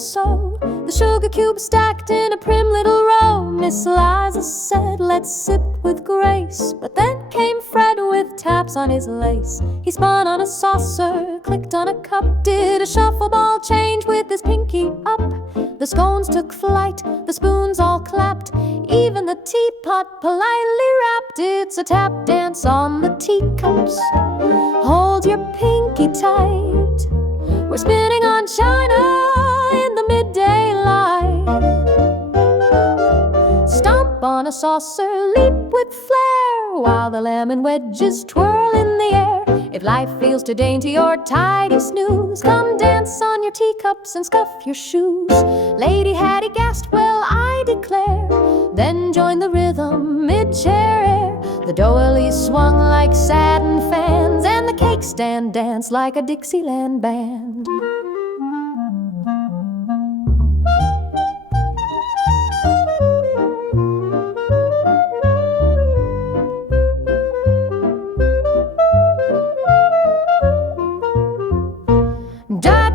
so. The sugar cubes stacked in a prim little row. Miss Liza said, let's sip with grace. But then came Fred with taps on his lace. He spun on a saucer, clicked on a cup, did a shuffle ball change with his pinky up. The scones took flight, the spoons all clapped, even the teapot politely rapped. It's a tap dance on the teacups. Hold your pinky tight. We're spinning on China in the midday light. Stomp on a saucer, leap with flair, while the lemon wedges twirl in the air. If life feels too dainty or tidy snooze, come dance on your teacups and scuff your shoes. Lady Hattie gasped, well I declare, then joined the rhythm mid-chair air. The doilies swung like satin fans, and the cake stand danced like a Dixieland band.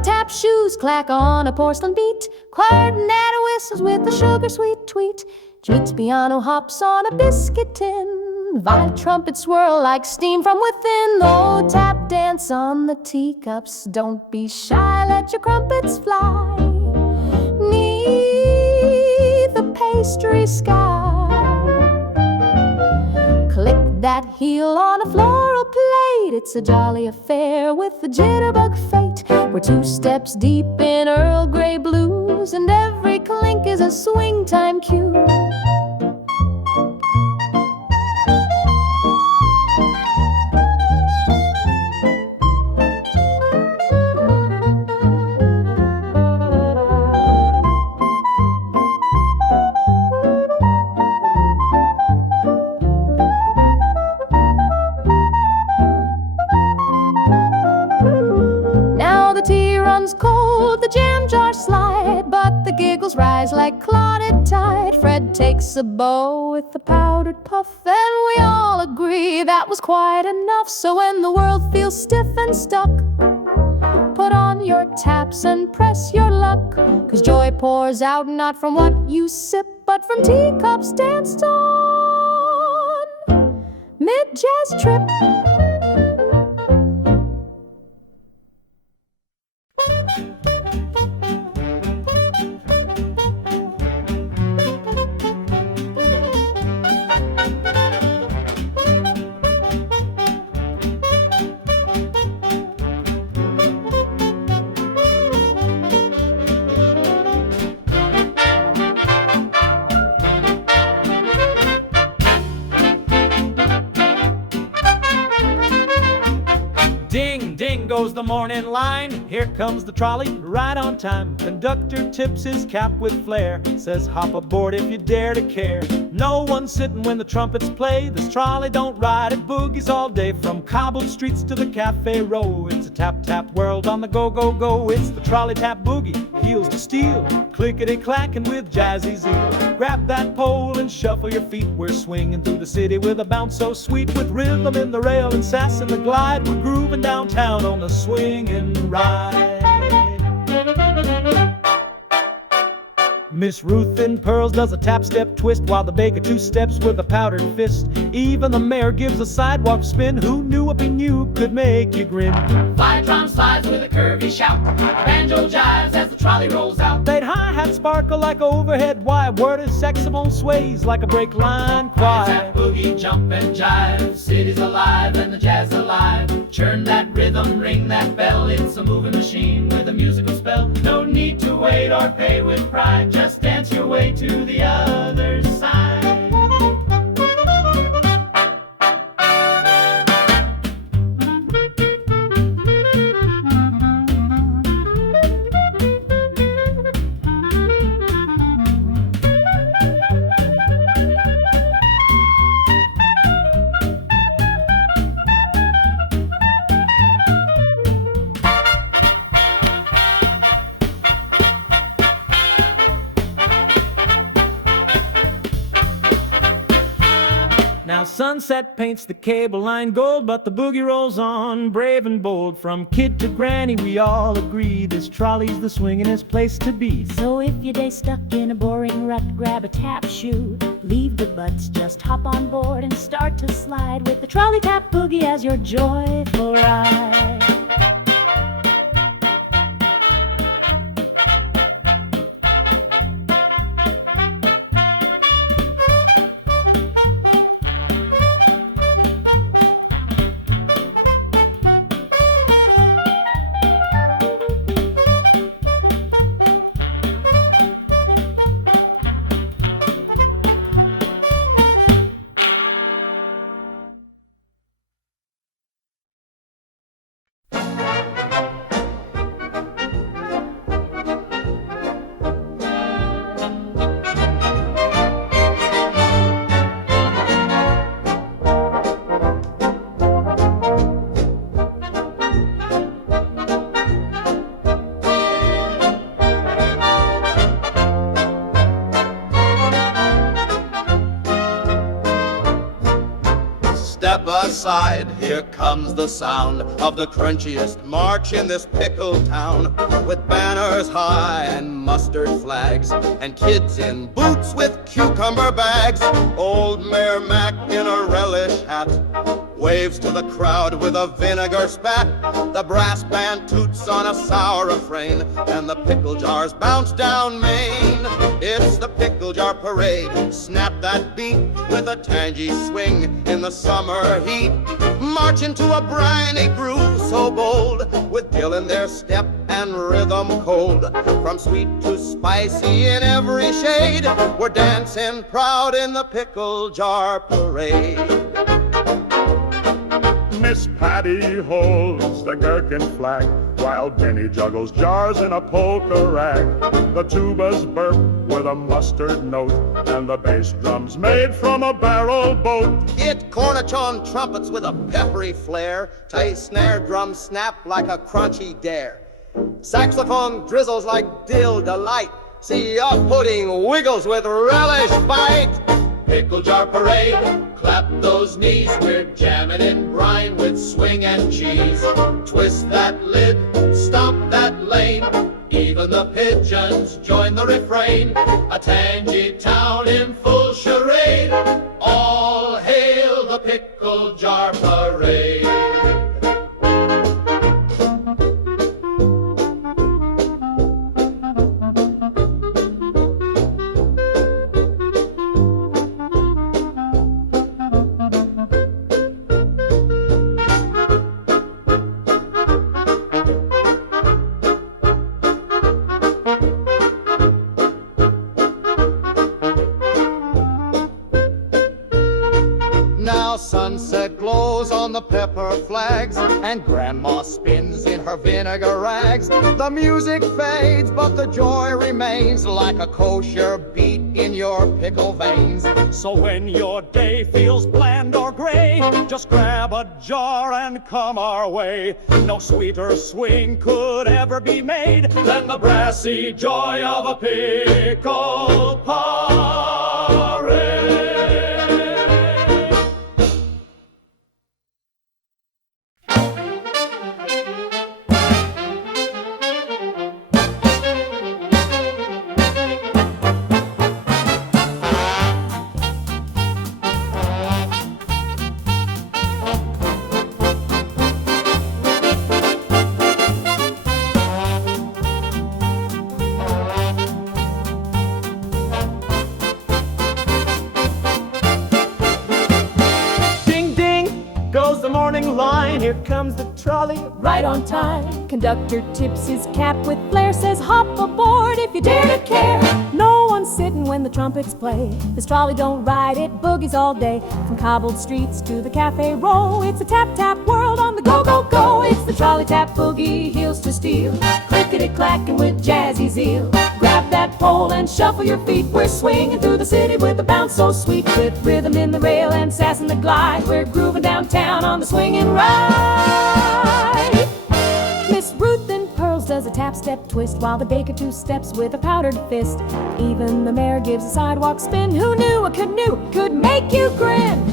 Tap shoes clack on a porcelain beat, clarinet whistles with a sugar sweet tweet. Jinx piano hops on a biscuit tin, violin trumpets swirl like steam from within. Oh, tap dance on the teacups, don't be shy, let your crumpets fly 'neath the pastry sky. Click that heel on a floral plate, it's a jolly affair with the jitterbug fate. We're 2 steps deep in Earl Grey blues, and every clink is a swing time cue. Cold, the jam jars slide, but the giggles rise like clotted tide. Fred takes a bow with a powdered puff, and we all agree that was quite enough. So when the world feels stiff and stuck, put on your taps and press your luck, 'cause joy pours out not from what you sip, but from teacups danced on mid-jazz trip. Ding, ding goes the morning line. Here comes the trolley, right on time. Conductor tips his cap with flair, says hop aboard if you dare to care. No one's sitting when the trumpets play. This trolley don't ride, it boogies all day. From cobbled streets to the cafe row, it's a tap-tap world on the go-go-go. It's the trolley tap boogie, heels to steel, clickety-clacking with jazzy zeal. Grab that pole and shuffle your feet. We're swinging through the city with a bounce so sweet, with rhythm in the rail and sass in the glide. We're grooving downtown on the swinging ride. Miss Ruth in pearls does a tap-step twist, while the baker 2 steps with a powdered fist. Even the mayor gives a sidewalk spin. Who knew what he knew could make you grin? Flytron slides with a curvy shout, banjo jives as the trolley rolls out. They'd hi-hat sparkle like overhead wire, word is saxophone sways like a brake line choir. That boogie jump and jive, city's alive and the jazz alive. Churn that rhythm, ring that bell, it's a moving machine with a musical spell. No need to wait or pay with pride, just dance your way to the other side. Now sunset paints the cable line gold, but the boogie rolls on, brave and bold. From kid to granny, we all agree this trolley's the swingin'est place to be. So if your day's stuck in a boring rut, grab a tap shoe, leave the butts, just hop on board and start to slide with the trolley tap boogie as your joyful ride. Step aside, here comes the sound of the crunchiest march in this pickle town. With banners high and mustard flags, and kids in boots with cucumber bags. Old Mayor Mac in a relish hat waves to the crowd with a vinegar spat. The brass band toots on a sour refrain, and the pickle jars bounce down Main. It's the pickle jar parade, snap that beat with a tangy swing in the summer heat. March into a briny groove so bold, with Dill in their step and rhythm cold. From sweet to spicy in every shade, we're dancing proud in the pickle jar parade. Miss Patty holds the gherkin flag, while Benny juggles jars in a polka rag. The tubas burp with a mustard note, and the bass drum's made from a barrel boat. It cornichon trumpets with a peppery flair, tight snare drums snap like a crunchy dare. Saxophone drizzles like dill delight, see a pudding wiggles with relish bite. Pickle jar parade, clap those knees, we're jamming in brine with swing and cheese. Twist that lid, stomp that lane, even the pigeons join the refrain. A tangy town in full charade, all hail the pickle jar parade. Now sunset glows on the pepper flags, and Grandma spins in her vinegar rags. The music fades, but the joy remains, like a kosher beat in your pickle veins. So when your day feels bland or gray, just grab a jar and come our way. No sweeter swing could ever be made than the brassy joy of a pickle parade. Goes the morning line, here comes the trolley, Right on time, conductor tips his cap with flair, says hop aboard if you dare to care. No one's sitting when the trumpets play, this trolley don't ride, it boogies all day. From cobbled streets to the cafe row, it's a tap-tap world on the go-go-go. It's the trolley tap boogie, heels to steel, clickety-clacking with jazzy zeal. Grab that pole and shuffle your feet, we're swinging through the city with a bounce so sweet. With rhythm in the rail and sass in the glide, we're grooving downtown on the swinging ride. Miss Ruth in pearls does a tap-step twist, while the baker two steps with a powdered fist. Even the mayor gives a sidewalk spin. Who knew a canoe could make you grin?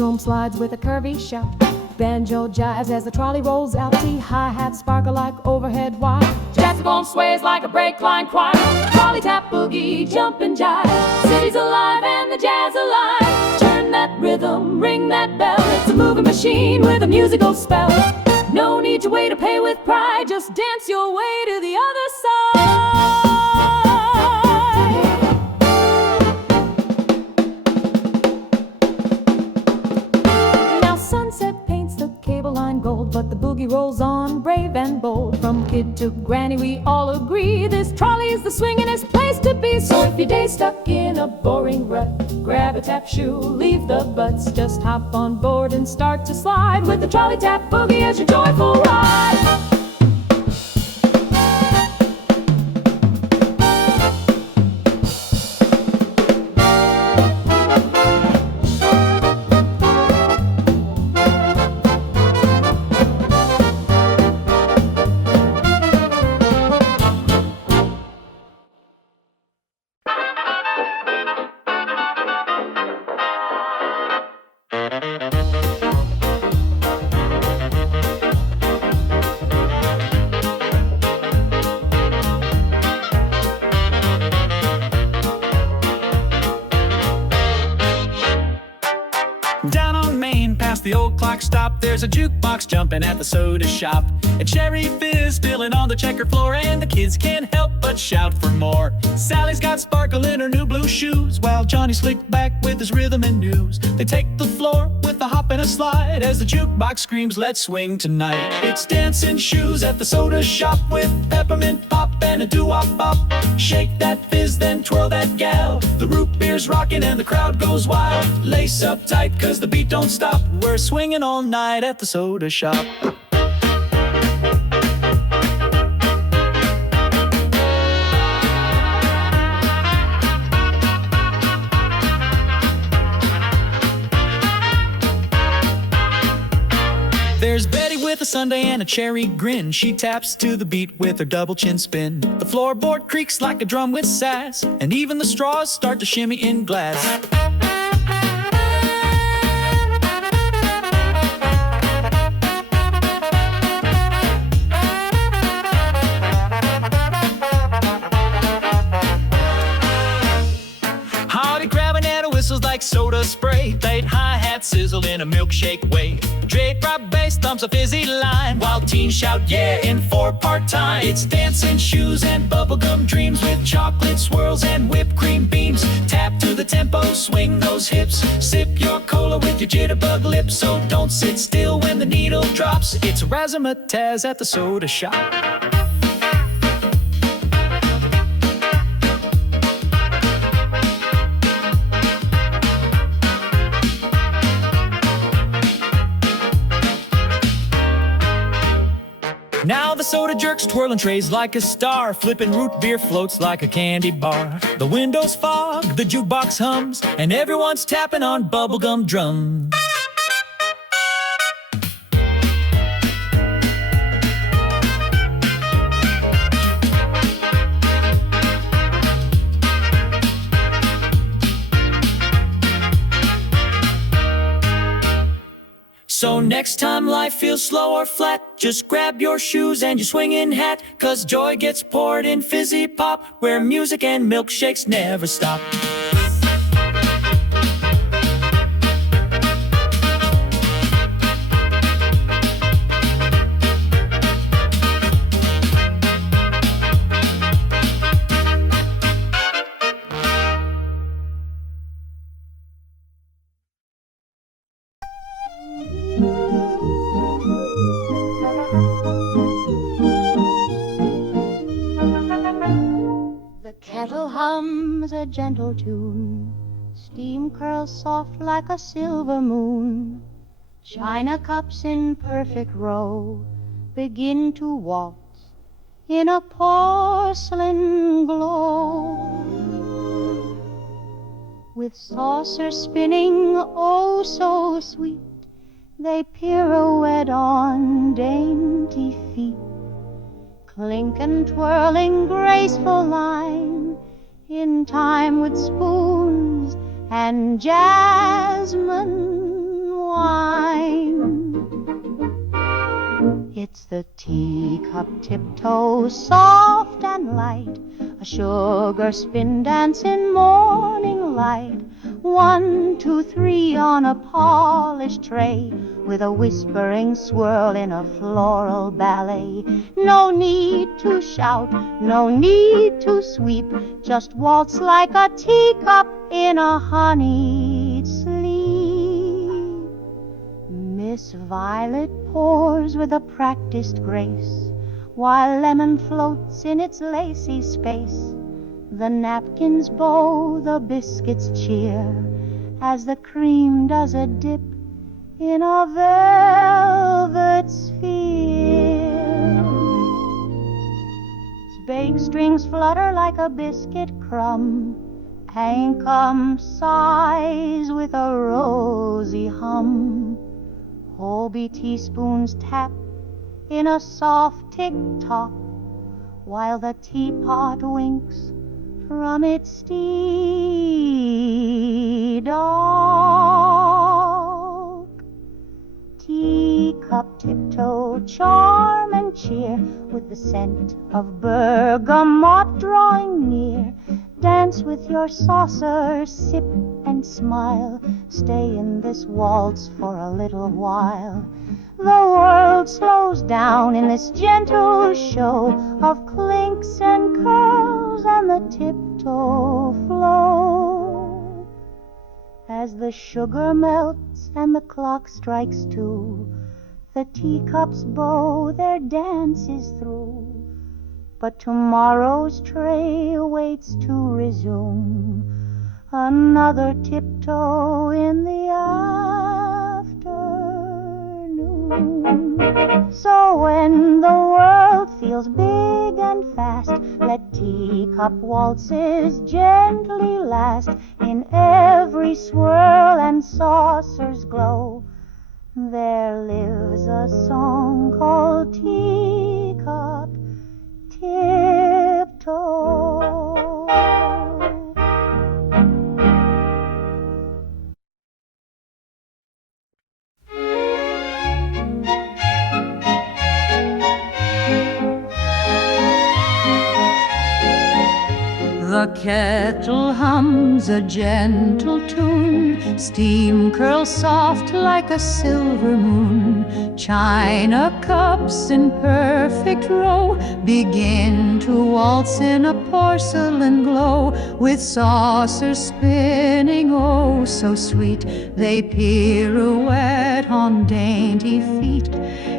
metronome slides with a curvy shout. Banjo jives as the trolley rolls out. See hi-hats sparkle like overhead wire. Saxophone sways like a brake-line choir. Trolley tap boogie, jump and jive. City's alive and the jazz alive. Turn that rhythm, ring that bell. It's a moving machine with a musical spell. No need to wait or pay with pride. Just dance your way to the other side. Now sunset paints the cable line gold, but the boogie rolls on brave and bold. From kid to granny we all agree this trolley's the swingin'est place to be. So if your day's stuck in a boring rut, grab a tap shoe, leave the butts. Just hop on board and start to slide with the trolley tap boogie as your joyful ride. Down on Main, past the old clock stop, there's a jukebox jumping at the soda shop. And Cherry Fizz spilling on the checker floor, and the kids can't help but shout for more. Sally's got sparkle in her new blue shoes, while Johnny slicked back with his rhythm and news. They take the floor with a hop and a slide, as the jukebox screams, let's swing tonight. It's dancing shoes at the soda shop, with peppermint pop and a doo-wop bop. Shake that fizz, then twirl that gal. The root beer's rocking and the crowd goes wild. Lace up tight, cause the beat don't stop. We're swinging all night at the soda shop. There's Betty with a sundae and a cherry grin. She taps to the beat with her double chin spin. The floorboard creaks like a drum with sass, and even the straws start to shimmy in glass. Hardy grabbing at a whistles like soda spray. Late hi-hat sizzle in a milkshake way. Drake drop bass thumps a fizzy line, while teens shout yeah in 4-part time. It's dancing shoes and bubblegum dreams, with chocolate swirls and whipped cream beams. Tap to the tempo, swing those hips. Sip your cola with your jitterbug lips. So don't sit still when the needle drops. It's razzmatazz at the soda shop. Now the soda jerks twirling trays like a star, flipping root beer floats like a candy bar. The windows fog, the jukebox hums, and everyone's tapping on bubblegum drum. So next time life feels slow or flat, just grab your shoes and your swinging hat, cause joy gets poured in fizzy pop, where music and milkshakes never stop. The kettle hums a gentle tune, steam curls soft like a silver moon. China cups in perfect row begin to waltz in a porcelain glow. With saucers spinning oh so sweet, they pirouette on dainty feet. Clink and twirling graceful line, in time with spoons and jasmine wine. It's the teacup tiptoe, soft and light, a sugar spin dance in morning light. 1, 2, 3 on a polished tray, with a whispering swirl in a floral ballet. No need to shout, no need to sweep, just waltz like a teacup in a honeyed sleep. Miss Violet pours with a practiced grace, while lemon floats in its lacy space. The napkins bow, the biscuits cheer, as the cream does a dip in a velvet sphere. Baked strings flutter like a biscuit crumb, Hankum sighs with a rosy hum. Holby teaspoons tap in a soft tick-tock, while the teapot winks from its steed dock. Teacup tiptoe, charm and cheer, with the scent of bergamot drawing near. Dance with your saucer, sip and smile. Stay in this waltz for a little while. The world slows down in this gentle show of clinks and curls and the tiptoe flow. As the sugar melts and the clock strikes 2, the teacups bow, their dance is through. But tomorrow's tray waits to resume another tiptoe in the afternoon. So when the world feels big and fast, let teacup waltzes gently last. In every swirl and saucer's glow, there lives a song called Teacup Tiptoe. The kettle hums a gentle tune, steam curls soft like a silver moon. China cups in perfect row begin to waltz in a porcelain glow, with saucers spinning oh so sweet. They pirouette on dainty feet,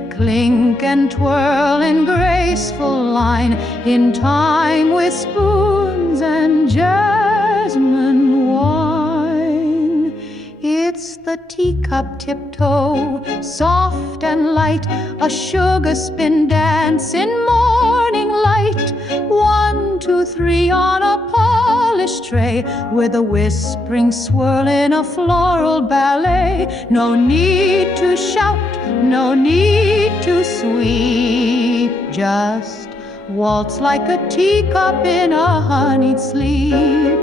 clink and twirl in graceful line, in time with spoons and jasmine wine. It's the teacup tiptoe, soft and light, a sugar spin dance in morning light. 1, 2, 3 on a polished tray, with a whispering swirl in a floral ballet. No need to shout, no need to sweep, just waltz like a teacup in a honeyed sleep.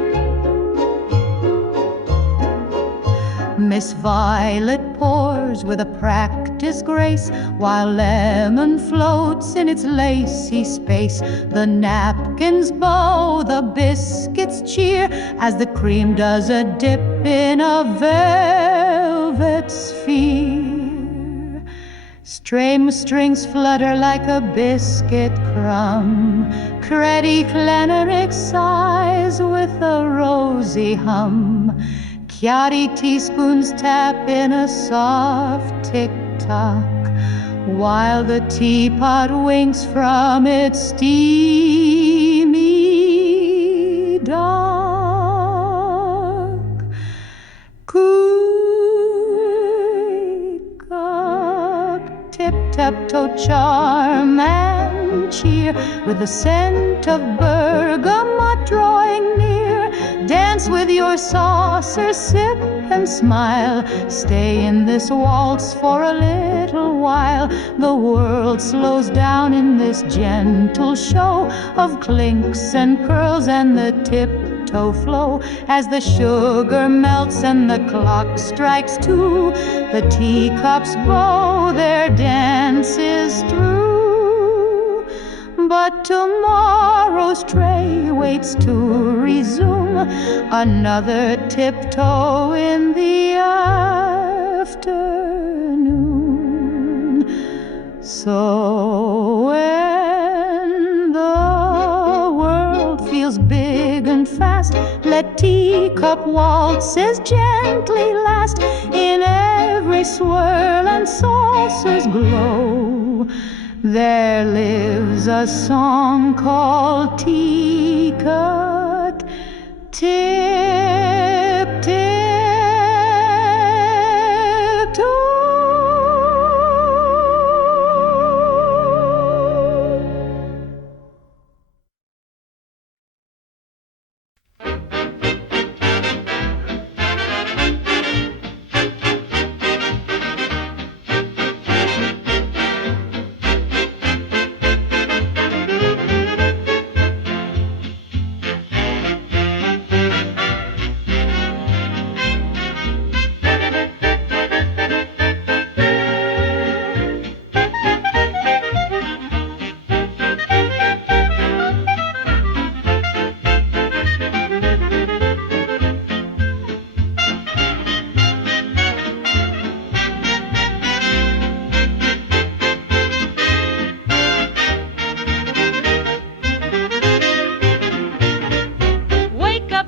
Miss Violet pours with a practiced grace, while lemon floats in its lacy space. The napkins bow, the biscuits cheer, as the cream does a dip in a velvet sphere. Strings flutter like a biscuit crumb, Creddy Clenerick sighs with a rosy hum. Chiari teaspoons tap in a soft tick-tock, while the teapot winks from its steamy dock. Teacup tip-tap-toe, charm and cheer, with the scent of bergamot drawing near. Dance with your saucer, sip and smile. Stay in this waltz for a little while. The world slows down in this gentle show of clinks and curls and the tip mistletoe flow as the sugar melts and the clock strikes 2. The teacups bow their dances through. But tomorrow's tray waits to resume another tiptoe in the afternoon. So when the world feels big and fast, let teacup waltzes gently last. In every swirl and saucer's glow, there lives a song called Teacup Tip, tip, toe.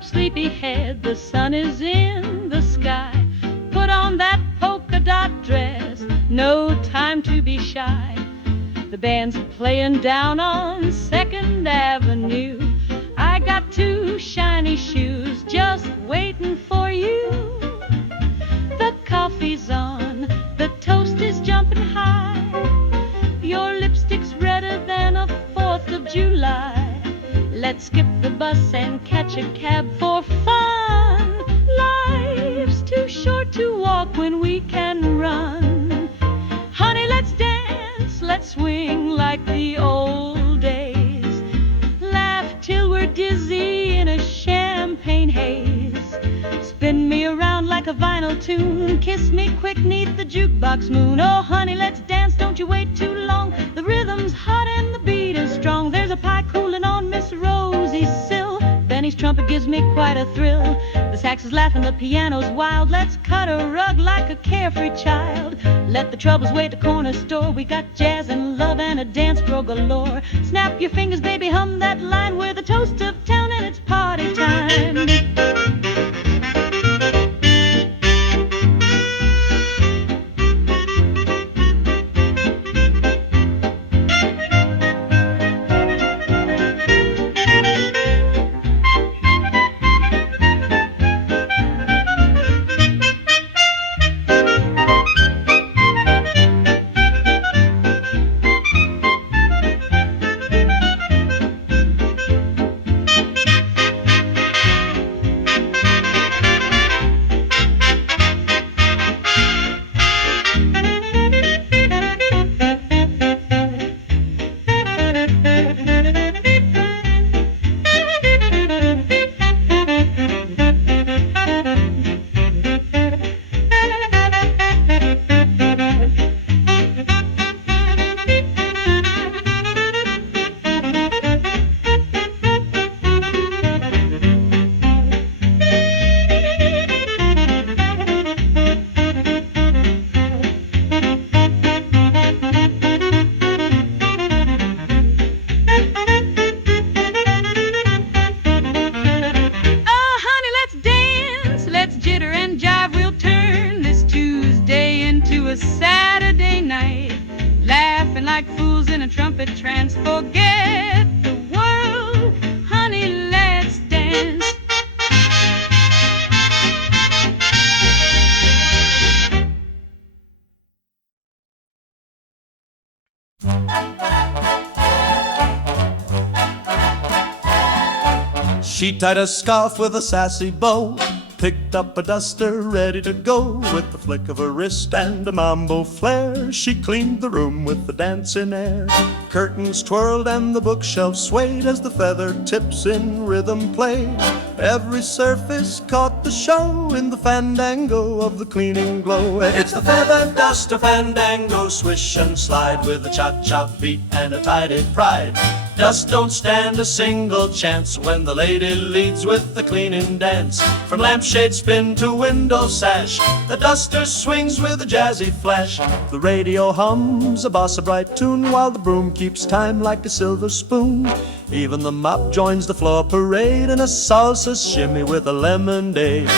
Sleepyhead, the sun is in the sky. Put on that polka dot dress, no time to be shy. The band's playing down on 2nd Avenue. I got 2 shiny shoes just waiting for you. The coffee's on, the toast is jumping high. Your lipstick's redder than a 4th of July. Let's skip the bus and catch a cab for fun. Life's too short to walk when we can run. Honey, let's dance, let's swing like the old days. Laugh till we're dizzy in a champagne haze. Spin me around like a vinyl tune. Kiss me quick 'neath the jukebox moon. Oh, honey, let's dance, don't you wait too long. The rhythm's hot and the beat is strong. There's a pie cooling on Miss Rosie's sill. Benny's trumpet gives me quite a thrill. The sax is laughing, the piano's wild. Let's cut a rug like a carefree child. Let the troubles wait at the corner store. We got jazz and love and a dance floor galore. Snap your fingers, baby, hum that line. We're the toast of town and it's party time. She tied a scarf with a sassy bow, picked up a duster, ready to go. With the flick of her wrist and a mambo flair, she cleaned the room with the dancing air. Curtains twirled and the bookshelf swayed as the feather tips in rhythm played. Every surface caught the show in the fandango of the cleaning glow. It's the feather duster fandango, swish and slide with a cha-cha beat and a tidy pride. Dust don't stand a single chance when the lady leads with the cleaning dance. From lampshade spin to window sash, the duster swings with a jazzy flash. The radio hums a bossa bright tune while the broom keeps time like a silver spoon. Even the mop joins the floor parade in a salsa shimmy with a lemonade.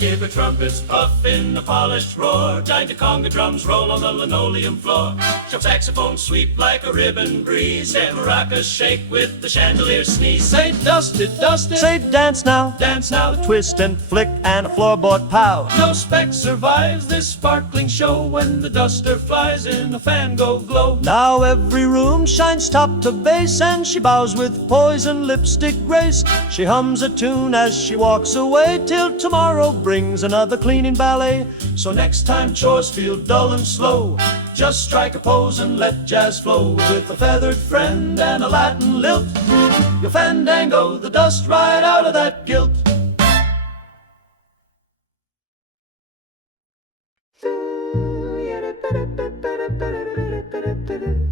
Give her trumpets puff in a polished roar. Giant conga drums roll on the linoleum floor. Sharp saxophone sweep like a ribbon breeze. And maracas shake with the chandelier sneeze. Say dust it, dust it. Say dance now, Dance now. twist and flick and a floorboard pow. No speck survives this sparkling show when the duster flies in a fango glow. Now every room shines top to base, and she bows with poise and lipstick grace. She hums a tune as she walks away till tomorrow brings another cleaning ballet. So next time chores feel dull and slow, just strike a pose and let jazz flow. With a feathered friend and a Latin lilt, you'll fandango the dust right out of that guilt.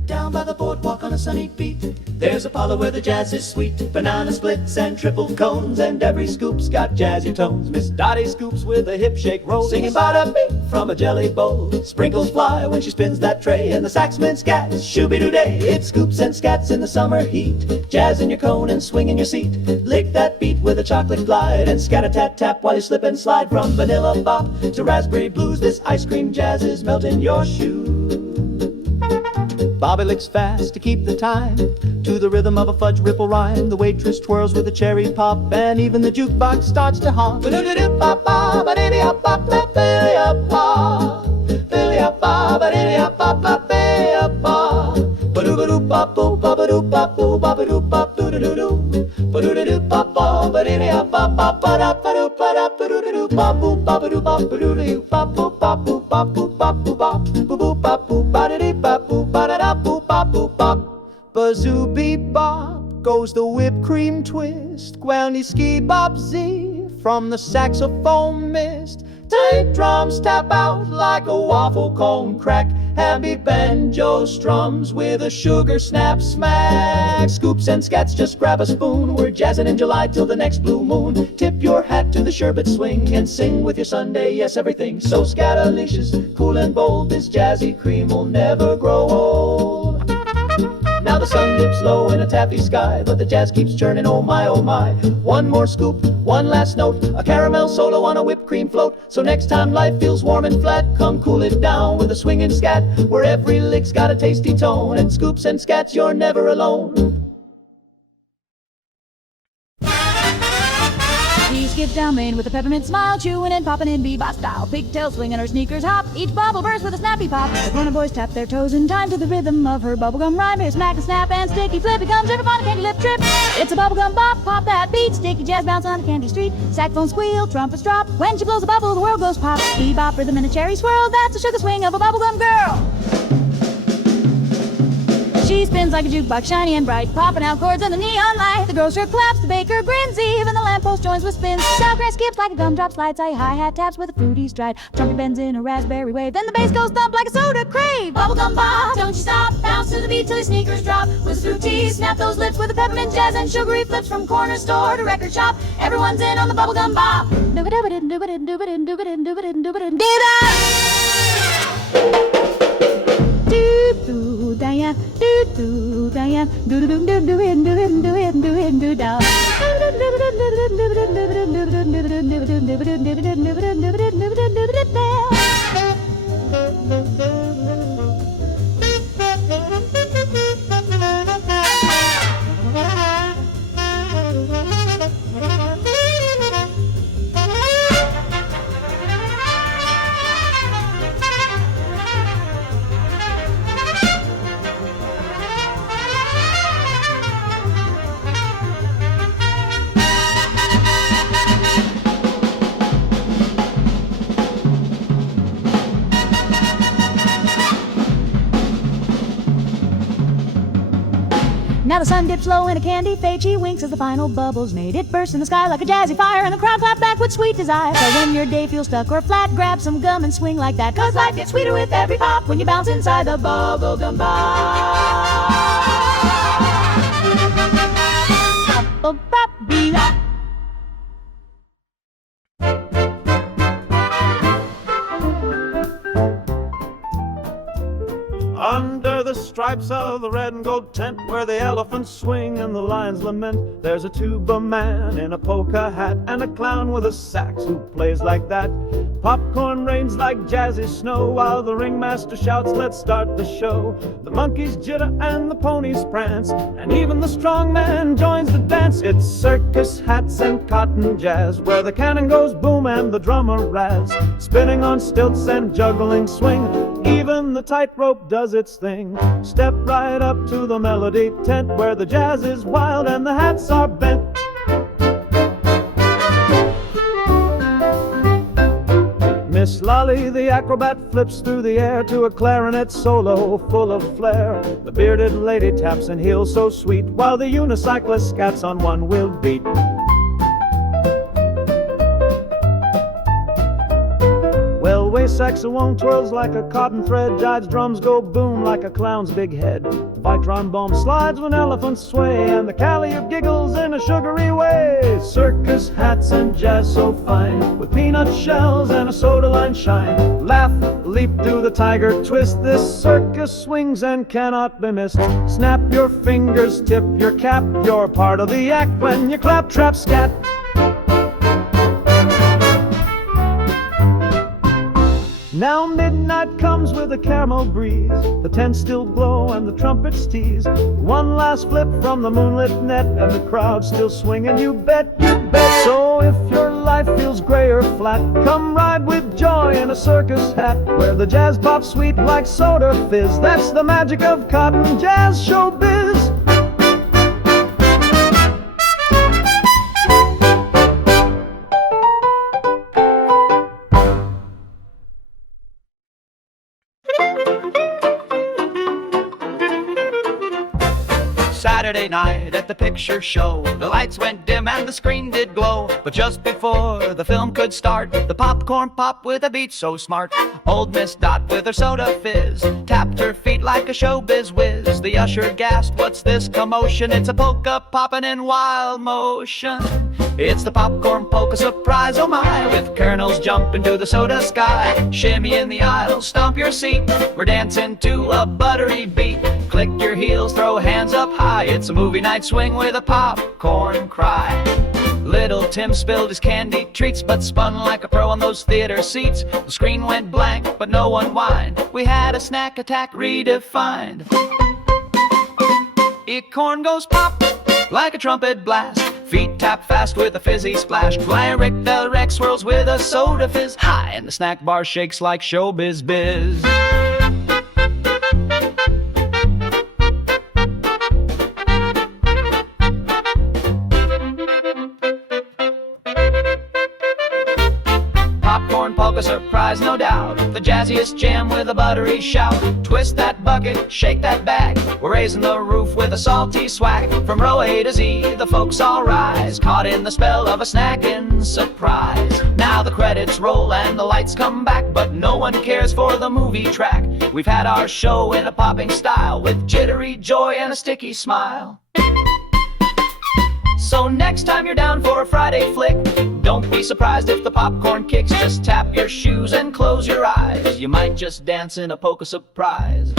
Down by the boardwalk on a sunny beat, there's a parlor where the jazz is sweet. Banana splits and triple cones, and every scoop's got jazzy tones. Miss Dottie scoops with a hip shake roll, singing bada beat from a jelly bowl. Sprinkles fly when she spins that tray, and the saxmen scat shooby-doo-day. It scoops and scats in the summer heat. Jazz in your cone and swing in your seat. Lick that beat with a chocolate glide, and scat-a-tat-tap while you slip and slide. From vanilla bop to raspberry blues, this ice cream jazz is melting your shoes. Bobby licks fast to keep the time to the rhythm of a fudge ripple rhyme. The waitress twirls with a cherry pop, and even the jukebox starts to hum. Bazoo beep bop goes the whipped cream twist. Gwendy ski bop zee from the saxophone mist. Tight drums tap out like a waffle cone crack. Happy banjo strums with a sugar snap smack. Scoops and scats, just grab a spoon. We're jazzing in July till the next blue moon. Tip your hat to the sherbet swing and sing with your Sunday, yes, everything. So scatalicious, cool and bold, this jazzy cream will never grow old. Now the sun dips low in a taffy sky, but the jazz keeps churning, oh my, oh my. One more scoop, one last note, a caramel solo on a whipped cream float. So next time life feels warm and flat, come cool it down with a swinging scat, where every lick's got a tasty tone, and scoops and scats, you're never alone. She skips down Main with a peppermint smile, chewing and popping in bebop style. Pigtails swinging her sneakers hop, each bubble bursts with a snappy pop. The corner boys tap their toes in time to the rhythm of her bubblegum rhyme. Here smack and snap and sticky flip, it comes every on a candy lip trip. It's a bubblegum bop, pop that beat, sticky jazz bounce on the candy street. Saxophone squeal, trumpets drop, when she blows a bubble the world goes pop. Bebop rhythm in a cherry swirl, that's the sugar swing of a bubblegum girl. She spins like a jukebox, shiny and bright, popping out chords in the neon light. The grocer claps, the baker grins, even the lamppost joins with spins. Salgrass skips like a gumdrop, slides like hi-hat taps with a fruity stride. Trumpet bends in a raspberry wave, then the bass goes thump like a soda crave. Bubblegum bop, don't you stop, bounce to the beat till your sneakers drop. With a fruity, snap those lips with a peppermint jazz and sugary flips from corner store to record shop. Everyone's in on the bubblegum bop. Do Diane, do Diane, do do do do it, do it, do it, do it, do down. Now the sun dips low in a candy fade. She winks as the final bubbles made. It bursts in the sky like a jazzy fire, and the crowd clapped back with sweet desire. So when your day feels stuck or flat, grab some gum and swing like that. 'Cause life gets sweeter with every pop when you bounce inside the bubble gum bar. Under the stripes of the red and gold tent, where the elephants swing and the lions lament, there's a tuba man in a polka hat and a clown with a sax who plays like that. Popcorn rains like jazzy snow while the ringmaster shouts, "Let's start the show." The monkeys jitter and the ponies prance, and even the strong man joins the dance. It's circus hats and cotton jazz, where the cannon goes boom and the drummer razz, spinning on stilts and juggling swing. Even the tightrope does its thing. Step right up to the melody tent, where the jazz is wild and the hats are bent. Miss Lolly, the acrobat, flips through the air to a clarinet solo full of flair. The bearded lady taps in heels so sweet, while the unicyclist scats on one-wheeled beat. Well-way saxophone twirls like a cotton thread, jives drums go boom like a clown's big head. The vitron bomb slides when elephants sway, and the calliope giggles in a sugary way. Circus hats and jazz so fine, with peanut shells and a soda-line shine. Laugh, leap, do the tiger twist, this circus swings and cannot be missed. Snap your fingers, tip your cap, you're part of the act when you clap, trap, scat. Now midnight comes with a caramel breeze, the tents still glow and the trumpets tease. One last flip from the moonlit net, and the crowd still swinging, you bet, you bet. So if your life feels gray or flat, come ride with joy in a circus hat, where the jazz pops sweet like soda fizz. That's the magic of cotton jazz showbiz. Saturday night at the picture show, the lights went dim and the screen did glow. But just before the film could start, the popcorn popped with a beat so smart. Old Miss Dot with her soda fizz tapped her feet like a showbiz whiz. The usher gasped, "What's this commotion? It's a polka poppin' in wild motion. It's the popcorn polka surprise, oh my, with kernels jumping to the soda sky. Shimmy in the aisle, stomp your seat, we're dancing to a buttery beat. Click your heels, throw hands up high, it's a movie night swing with a popcorn cry. Little Tim spilled his candy treats, but spun like a pro on those theater seats. The screen went blank, but no one whined, we had a snack attack redefined. Corn goes pop like a trumpet blast, feet tap fast with a fizzy splash. Rick the Rex swirls with a soda fizz high, and the snack bar shakes like showbiz biz. Popcorn polka surprise, no doubt, the jazziest jam with a buttery shout. Twist that bucket, shake that bag, we're raising the roof with a salty swag. From row A to Z, the folks all rise, caught in the spell of a snackin' surprise. Now the credits roll and the lights come back, but no one cares for the movie track. We've had our show in a popping style, with jittery joy and a sticky smile. So next time you're down for a Friday flick, don't be surprised if the popcorn kicks. Just tap your shoes and close your eyes, you might just dance in a polka surprise.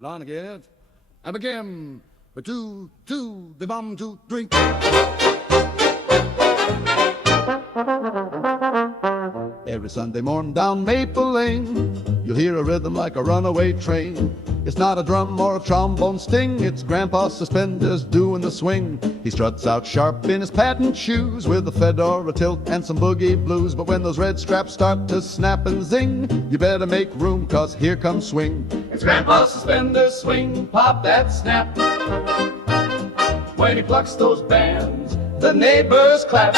Line again. And again, for two, the bum to drink. Every Sunday morning down Maple Lane, you'll hear a rhythm like a runaway train. It's not a drum or a trombone sting, it's Grandpa Suspenders doing the swing. He struts out sharp in his patent shoes, with a fedora tilt and some boogie blues. But when those red straps start to snap and zing, you better make room, 'cause here comes swing. It's Grandpa's suspenders swing, pop that snap. When he plucks those bands, the neighbors clap.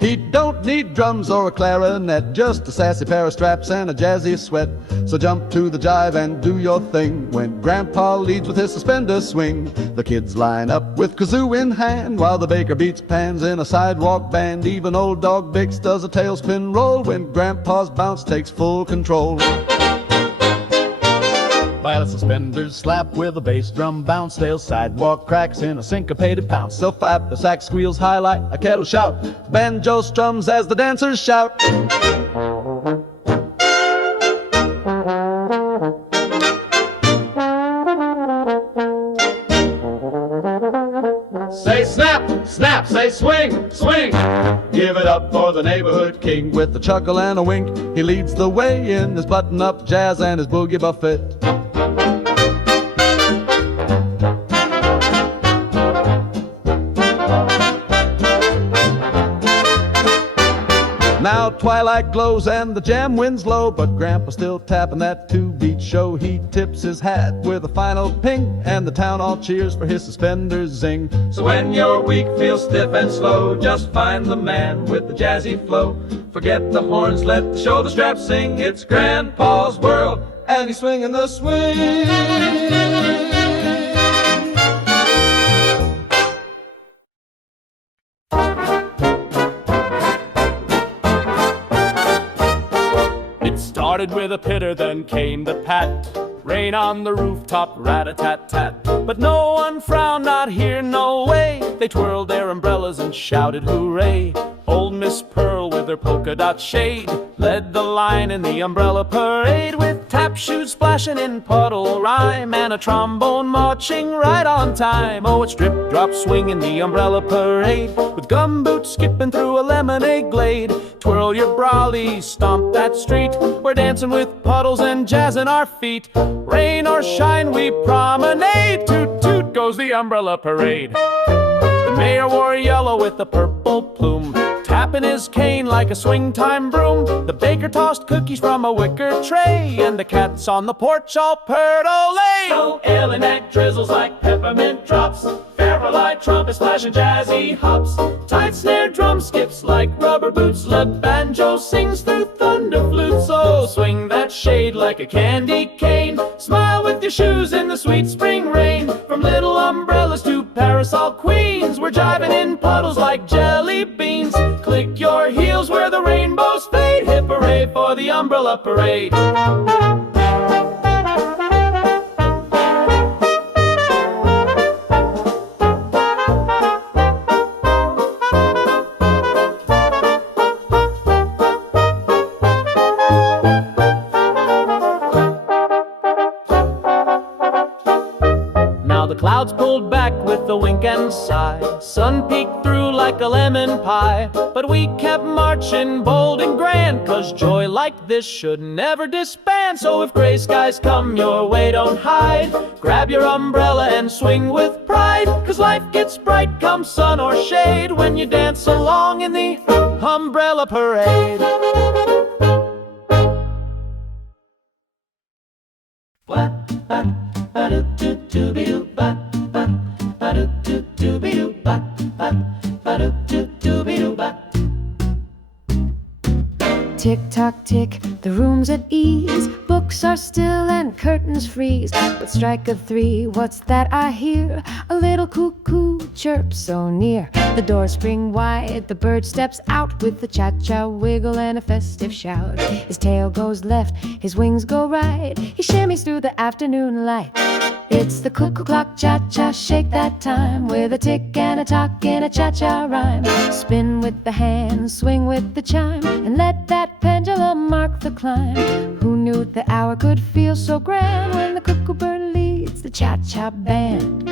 He don't need drums or a clarinet, just a sassy pair of straps and a jazzy sweat. So jump to the jive and do your thing when Grandpa leads with his suspender swing. The kids line up with kazoo in hand while the baker beats pans in a sidewalk band. Even old dog Bix does a tailspin roll when Grandpa's bounce takes full control. While the suspenders slap with a bass drum bounce, Dale sidewalk cracks in a syncopated pounce. So flap, the sax squeals high like a kettle shout. Banjo strums as the dancers shout. Say snap, snap, say swing, swing. Give it up for the neighborhood king. With a chuckle and a wink, he leads the way in his button-up jazz and his boogie buffet. Now twilight glows and the jam winds low, but Grandpa's still tapping that two-beat show. He tips his hat with a final ping, and the town all cheers for his suspenders zing. So when your week feels stiff and slow, just find the man with the jazzy flow. Forget the horns, let the shoulder straps sing. It's Grandpa's world, and he's swinging the swing. Started with a pitter, then came the pat. Rain on the rooftop, rat-a-tat-tat. But no one frowned, not here, no way. They twirled their umbrellas and shouted hooray. Old Miss Pearl with her polka dot shade led the line in the umbrella parade, with tap shoes splashing in puddle rhyme and a trombone marching right on time. Oh, it's drip drop swing in the umbrella parade, with gumboots skipping through a lemonade glade. Twirl your brolly, stomp that street. We're dancing with puddles and jazzing our feet. Rain or shine, we promenade. Toot toot goes the umbrella parade. The mayor wore yellow with a purple plume, tapping his cane like a swing time broom. The baker tossed cookies from a wicker tray, and the cats on the porch all purred olay. So ale and neck drizzles like peppermint drops, Fairlight trumpet splashing jazzy hops. Tight snare drum skips like rubber boots, lead banjo sings through thunder flutes. So swing that shade like a candy cane, smile with your shoes in the sweet spring rain. From little umbrellas to parasol queens, we're jiving in puddles like jelly beans. Click your heels where the rainbows fade. Hip hooray for the umbrella parade. The clouds pulled back with a wink and sigh. Sun peeked through like a lemon pie. But we kept marching bold and grand, 'cause joy like this should never disband. So if gray skies come your way, don't hide. Grab your umbrella and swing with pride, 'cause life gets bright come sun or shade when you dance along in the umbrella parade. Tick-tock tick, the room's at ease. Books are still and curtains freeze. But strike a 3, what's that I hear? A little cuckoo chirps so near. The doors spring wide, the bird steps out with a cha-cha wiggle and a festive shout. His tail goes left, his wings go right. He shimmies through the afternoon light. It's the cuckoo clock cha-cha, shake that time, with a tick and a tock in a cha-cha rhyme. Spin with the hands, swing with the chime, and let that pendulum mark the climb. Who knew the hour could feel so grand when the cuckoo bird leads the cha-cha band?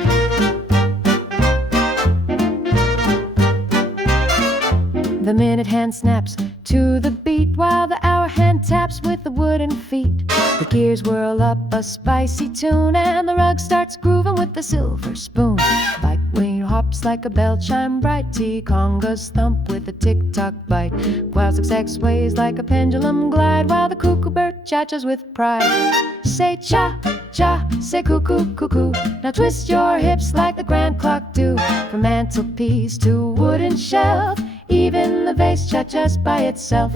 The minute hand snaps to the beat, while the hour hand taps with the wooden feet. The gears whirl up a spicy tune, and the rug starts grooving with the silver spoon. Bike wing hops like a bell chime bright, T-congas thump with a tick-tock bite. While success sways like a pendulum glide, while the cuckoo bird cha-chas with pride. say cha, cha, say cuckoo, cuckoo. Now twist your hips like the grand clock do. From mantelpiece to wooden shelf, even the vase cha-chas by itself.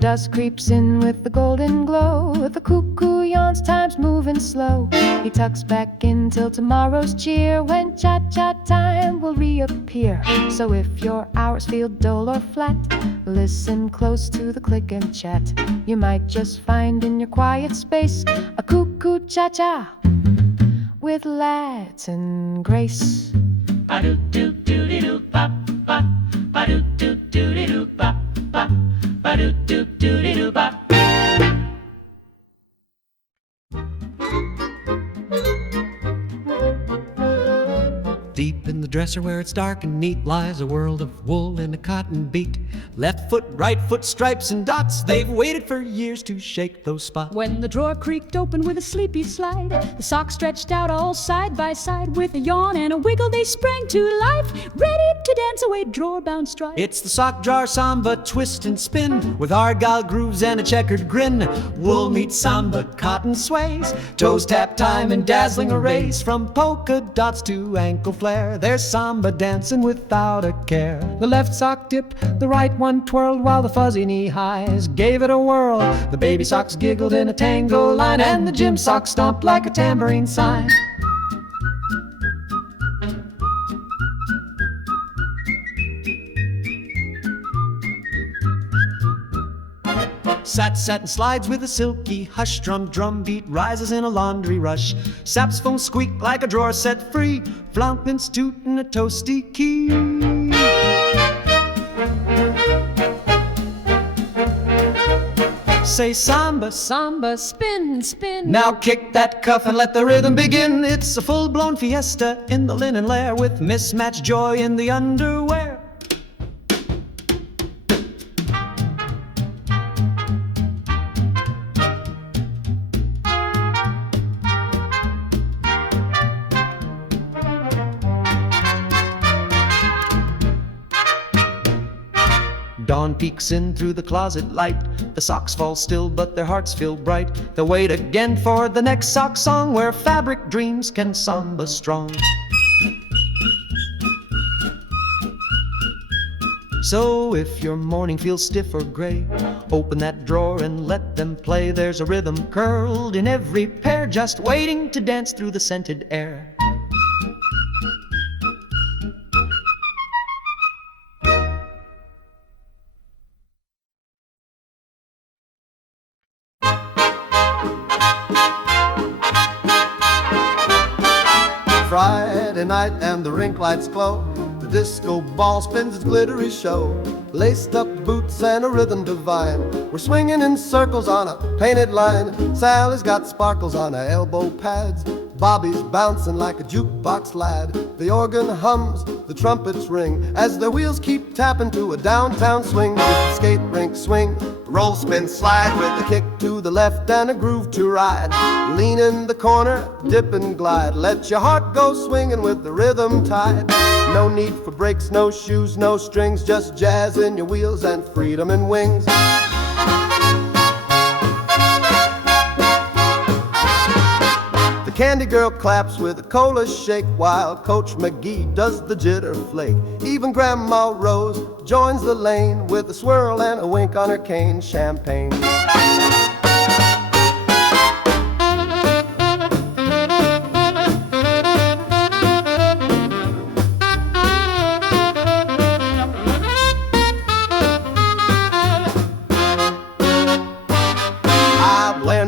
Dusk creeps in with the golden glow. The cuckoo yawns, time's moving slow. He tucks back in till tomorrow's cheer, when cha-cha time will reappear. So if your hours feel dull or flat, listen close to the click and chat. You might just find in your quiet space a cuckoo cha-cha with Latin grace. Ba-do-do-do-dee-doo-bop, bop. Ba-do-do-do-dee-doo-bop, bop. Ba-do-do-do-dee-doo-bop. Deep in the dresser where it's dark and neat lies a world of wool and a cotton beat. Left foot, right foot, stripes and dots. They've waited for years to shake those spots. When the drawer creaked open with a sleepy slide, the socks stretched out all side by side. With a yawn and a wiggle they sprang to life, ready to dance away drawer-bound strife. It's the sock jar samba, twist and spin, with argyle grooves and a checkered grin. Wool meets samba, cotton sways, toes tap time and dazzling arrays. From polka dots to ankle flare, there's samba dancing without a care. The left sock dipped, the right one twirled, while the fuzzy knee-highs gave it a whirl. The baby socks giggled in a tango line, and the gym socks stomped like a tambourine sign. Satin slides with a silky hush. Drum beat rises in a laundry rush. Saxophone squeak like a drawer set free. Floumpins tootin' a toasty key. Say samba, Samba, spin, spin. now kick that cuff and let the rhythm begin. It's a full-blown fiesta in the linen lair, with mismatched joy in the underwear. Dawn peeks in through the closet light. The socks fall still, but their hearts feel bright. They'll wait again for the next sock song, where fabric dreams can samba strong. So if your morning feels stiff or gray, open that drawer and let them play. There's a rhythm curled in every pair, just waiting to dance through the scented air. Friday night and the rink lights glow. The disco ball spins its glittery show. Laced up boots and a rhythm divine. We're swinging in circles on a painted line. Sally's got sparkles on her elbow pads. Bobby's bouncing like a jukebox lad. The organ hums, the trumpets ring, as the wheels keep tapping to a downtown swing. The skate rink swing, roll, spin, slide, with a kick to the left and a groove to ride. Lean in the corner, dip and glide. Let your heart go swinging with the rhythm tide. No need for brakes, no shoes, no strings, just jazz in your wheels and freedom in wings. Candy girl claps with a cola shake, while Coach McGee does the jitter flake. Even Grandma Rose joins the lane with a swirl and a wink on her cane. Champagne.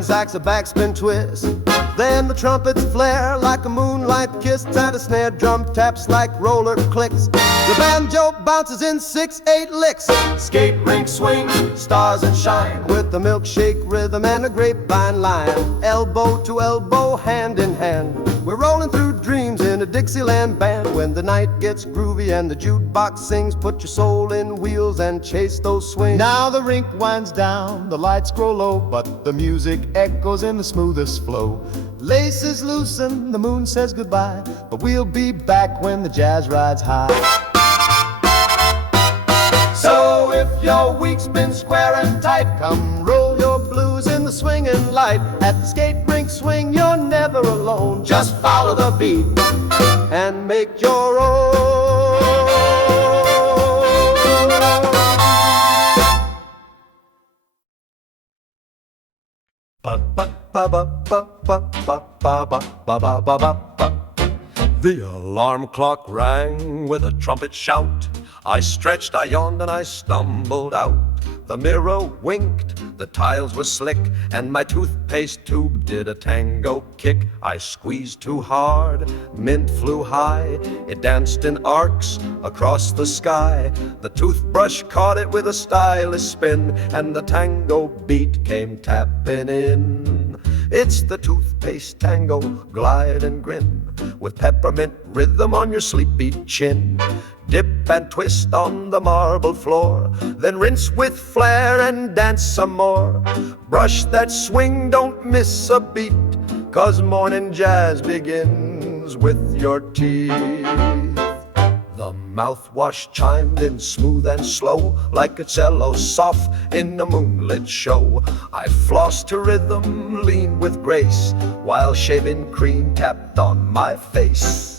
Sax a backspin twist. Then the trumpets flare like a moonlight kiss, and a snare drum taps like roller clicks. The banjo bounces in 6/8 licks. Skate rink swing, stars and shine, with the milkshake rhythm and a grapevine line. Elbow to elbow, hand in hand, we're rolling through dreams in in a Dixieland band. When the night gets groovy and the jukebox sings, put your soul in wheels and chase those swings. Now the rink winds down, the lights grow low, but the music echoes in the smoothest flow. Laces loosen, the moon says goodbye, but we'll be back when the jazz rides high. So if your week's been square and tight, come roll your blues in the swinging light. At the skate rink swing, you're never alone. Just follow the beat and make your own. The alarm clock rang with a trumpet shout. I stretched, I yawned, and I stumbled out. The mirror winked, the tiles were slick, and my toothpaste tube did a tango kick. I squeezed too hard, mint flew high, it danced in arcs across the sky. The toothbrush caught it with a stylish spin, and the tango beat came tapping in. It's the toothpaste tango, glide and grin, with peppermint rhythm on your sleepy chin. Dip and twist on the marble floor, then rinse with flair and dance some more. Brush that swing, don't miss a beat, 'cause morning jazz begins with your teeth. The mouthwash chimed in smooth and slow, like a cello soft in a moonlit show. I flossed to rhythm, leaned with grace, while shaving cream tapped on my face.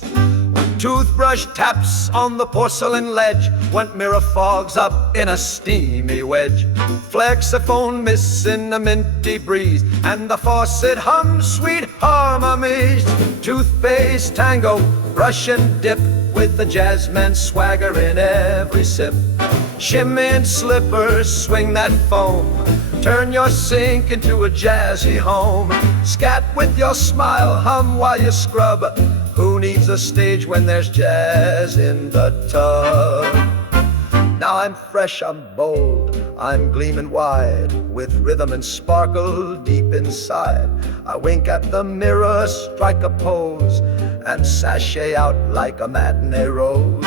Toothbrush taps on the porcelain ledge, went mirror fogs up in a steamy wedge. Flexophone missing a minty breeze, and the faucet hums sweet harmonies. Toothpaste tango, brush and dip, with the jazzman swagger in every sip. Shimmy and slippers, swing that foam, turn your sink into a jazzy home. Scat with your smile, hum while you scrub. Who needs a stage when there's jazz in the tub? Now I'm fresh, I'm bold, I'm gleaming wide, with rhythm and sparkle deep inside. I wink at the mirror, strike a pose, and sashay out like a matinee rose.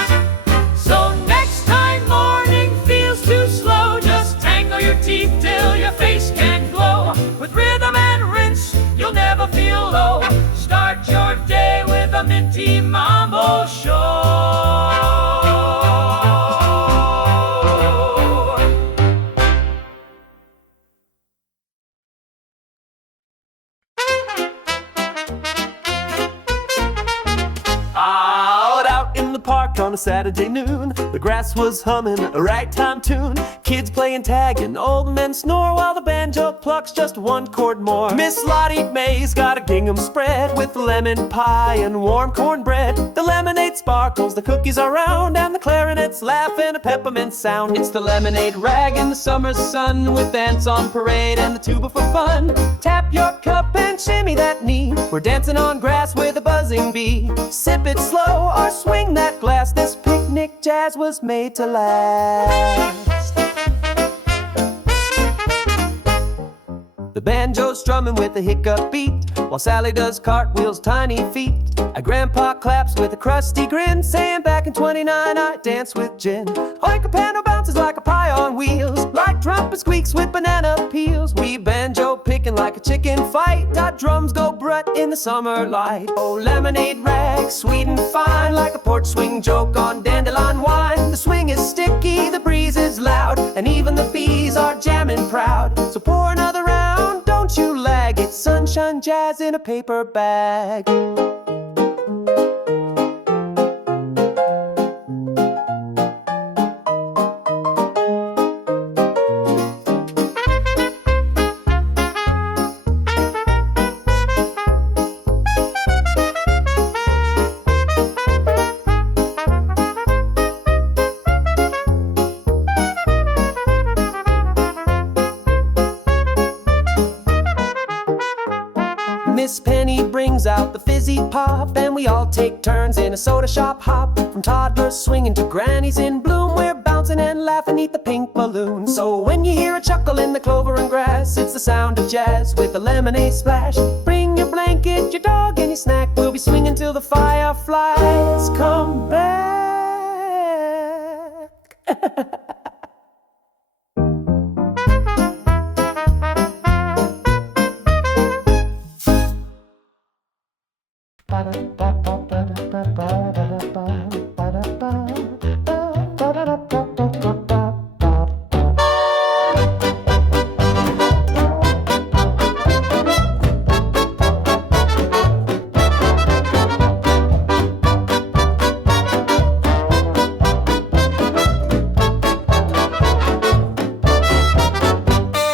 So next time morning feels too slow, just tangle your teeth till your face can glow. With rhythm and rinse, you'll never feel low. Start your day with a minty mambo show. Out in the park on a Saturday noon, the grass was humming a ragtime tune. Kids playing tag and old men snore, while the banjo plucks just one chord more. Miss Lottie Mae's got a gingham spread with lemon pie and warm cornbread. The lemonade sparkles, the cookies are round, and the clarinets laugh in a peppermint sound. It's the lemonade rag in the summer sun, with dance on parade and the tuba for fun. Tap your cup and shimmy that knee, we're dancing on grass with a buzzing bee. Sip it slow or swing that glass, this picnic jazz was made to last. The banjo's strumming with a hiccup beat, while Sally does cartwheels, tiny feet. A grandpa claps with a crusty grin, saying back in '29 I danced with gin. Oink a piano bounces like a pie on wheels, like trumpet squeaks with banana peels. We banjo picking like a chicken fight, our drums go brut in the summer light. Oh, lemonade rag, sweet and fine, like a porch swing joke on dandelion wine. The swing is sticky, the breeze is loud, and even the bees are jamming proud. So pour another round, don't you lag, it's sunshine jazz in a paper bag. Miss Penny brings out the fizzy pop, and we all take turns in a soda shop hop. From toddlers swinging to grannies in bloom, we're bouncing and laughing, eat the pink balloon. So when you hear a chuckle in the clover and grass, it's the sound of jazz with a lemonade splash. Bring Bring your blanket, your dog, and your snack. We'll be swinging till the fireflies come back.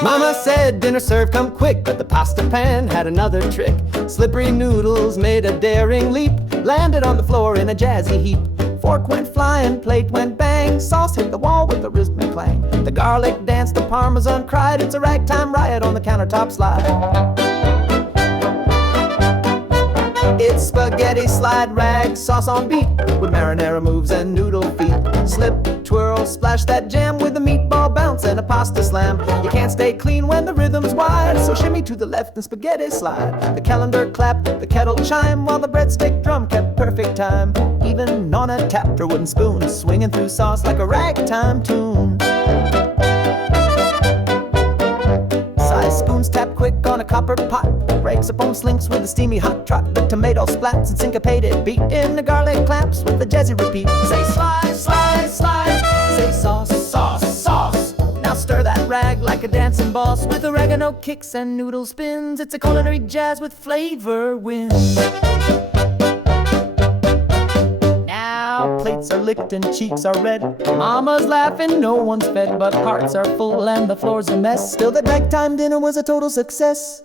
Mama said dinner served come quick, but the pasta pan had another trick. Slippery noodles made a daring leap, landed on the floor in a jazzy heap. Fork went flying, plate went bang, sauce hit the wall with a wristman clang. The garlic danced, the parmesan cried, it's a ragtime riot on the countertop slide. It's spaghetti slide rag, sauce on beat, with marinara moves and noodle feet. Slip, twirl, splash that jam with a meatball bounce and a pasta slam. You can't stay clean when the rhythm's wide, so shimmy to the left and spaghetti slide. The calendar clapped, the kettle chime, while the breadstick drum kept perfect time. Even Nonna tapped her wooden spoon, swinging through sauce like a ragtime tune. Size spoons tap quick on a copper pot, breaks up on slinks with a steamy hot trot. The tomato splats and syncopated beat in the garlic claps with the jazzy repeat. Say slide, slide, slide. Say sauce, sauce, sauce. Now stir that rag like a dancing boss with oregano kicks and noodle spins. It's a culinary jazz with flavor wins. Now plates are licked and cheeks are red. Mama's laughing, no one's fed, but hearts are full and the floor's a mess. Still, that ragtime dinner was a total success.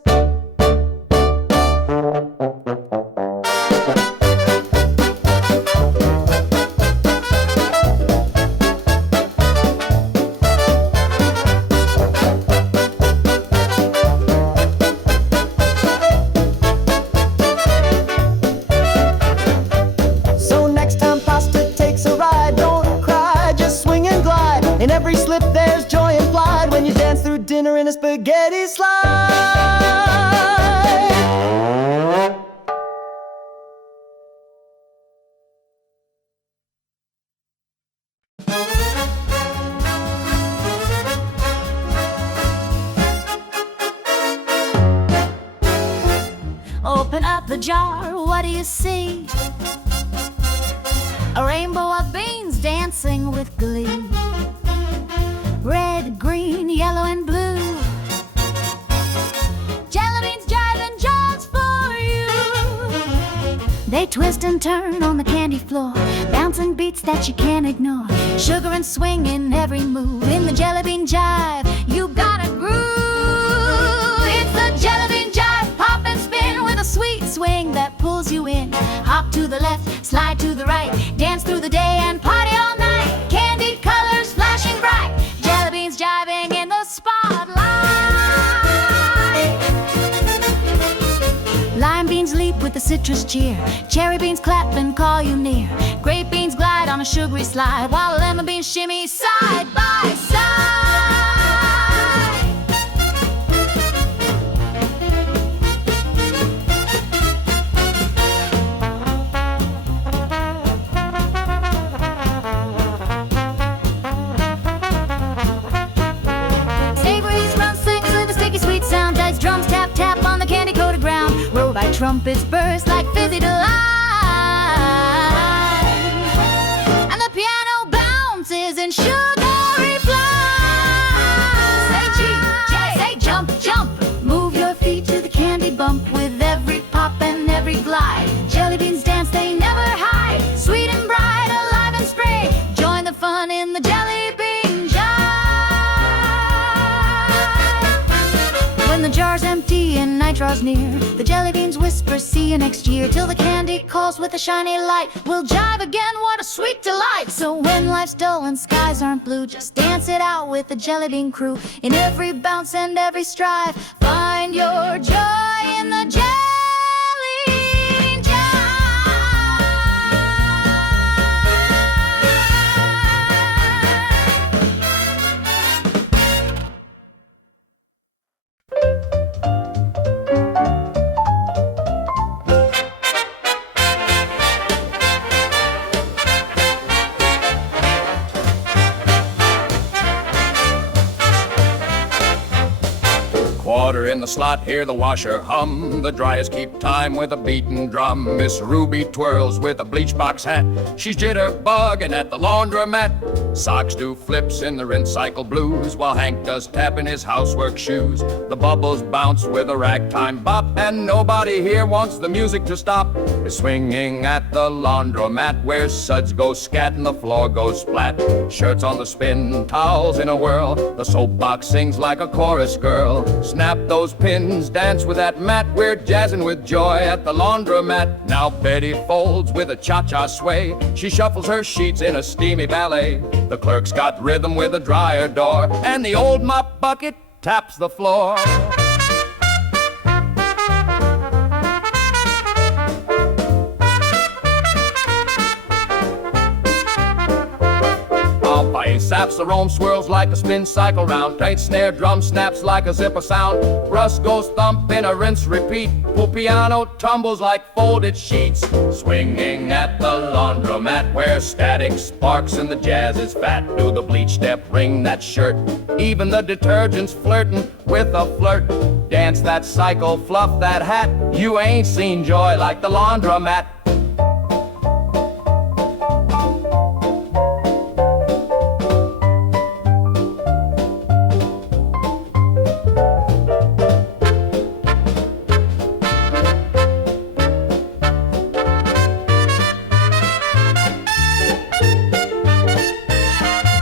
In every slip there's joy implied when you dance through dinner in a spaghetti slide. Open up the jar, what do you see? A rainbow of beans dancing with glee. Red, green, yellow, and blue. Jelly beans jiving just for you. They twist and turn on the candy floor, bouncing beats that you can't ignore. Sugar and swing in every move. In the jelly bean jive, you gotta groove. It's the jelly bean jive, pop and spin with a sweet swing that pulls you in. Hop to the left, slide to the right, dance through the day and party all night. Candy colors flashing bright, jelly beans jiving in the spotlight. Lime beans leap with the citrus cheer, cherry beans clap and call you near. Grape beans glide on a sugary slide, while lemon beans shimmy side by side. Drums tap tap on the candy coated ground, rolled by trumpets burst like fizzy delight, and the piano bounces in sugary flight. Say G, say jump, jump, move your feet to the candy bump with every pop and every glide. Jelly beans dance, they never hide, sweet and bright, alive and spray. Join the fun in the jelly bean jive. When the jar's empty and night draws near, the jelly beans whisper, see you next year. Till the candy calls with a shiny light, we'll jive again, what a sweet delight. So when life's dull and skies aren't blue, just dance it out with the jelly bean crew. In every bounce and every strive, find your joy in the jelly bean jive. the slot, hear the washer hum. The dryers keep time with a beating drum. Miss Ruby twirls with a bleach box hat. She's jitterbugging at the laundromat. Socks do flips in the rinse cycle blues, while Hank does tap in his housework shoes. The bubbles bounce with a ragtime bop, and nobody here wants the music to stop. They're swinging at the laundromat, where suds go scat and the floor goes splat. Shirts on the spin, towels in a whirl. The soapbox sings like a chorus girl. Snap those pins, dance with that mat. We're jazzing with joy at the laundromat. Now Betty folds with a cha-cha sway. She shuffles her sheets in a steamy ballet. The clerk's got rhythm with a dryer door, and the old mop bucket taps the floor. Saps the roam, swirls like a spin cycle round. Tight snare drum snaps like a zipper sound. Rust goes thump in a rinse repeat. Pool piano tumbles like folded sheets. Swinging at the laundromat, where static sparks and the jazz is fat. Do the bleach step, ring that shirt. Even the detergent's flirting with a flirt. Dance that cycle, fluff that hat. You ain't seen joy like the laundromat.